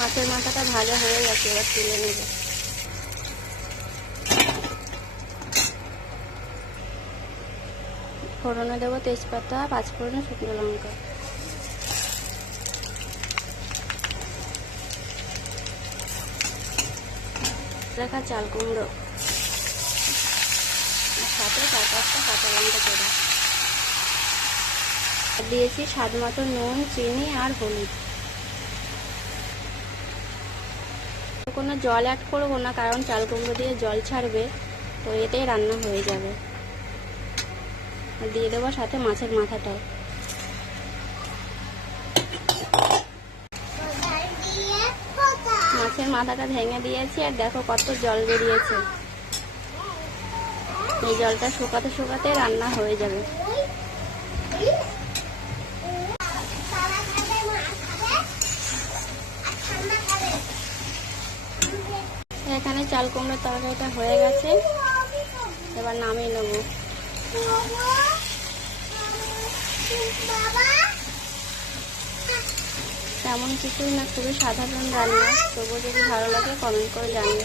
মাছের মাথাটা ভাজা হয়ে গেছে, এবার তুলে নেব। ফোড়নে দেবো তেজপাতা, পাঁচফোড়ন, শুকনো লঙ্কা। রাখা চাল কুমড়ো, সাথে 4-5টা কাঁচা লঙ্কা চেরা। দিয়েছি স্বাদ মতো নুন, চিনি আর হলুদ। কোনো জল অ্যাড করবো না, কারণ চাল কুমড়ো দিয়ে জল ছাড়বে, তো এতেই রান্না হয়ে যাবে। দিয়ে দেবো সাথে মাছের মাথাটাও। মাছের মাথাটা ভেঙে দিয়েছি, আর দেখো কত জল বেরিয়েছে। এই জলটা শুকাতে শুকাতে রান্না হয়ে যাবে। এখানে চাল কুমড়োর তরকারিটা হয়ে গেছে, এবার নামিয়ে নেব। তেমন কিছুই না, খুবই সাধারণ রান্না, তবুও যদি ভালো লাগে কমেন্ট করে জানিয়ে।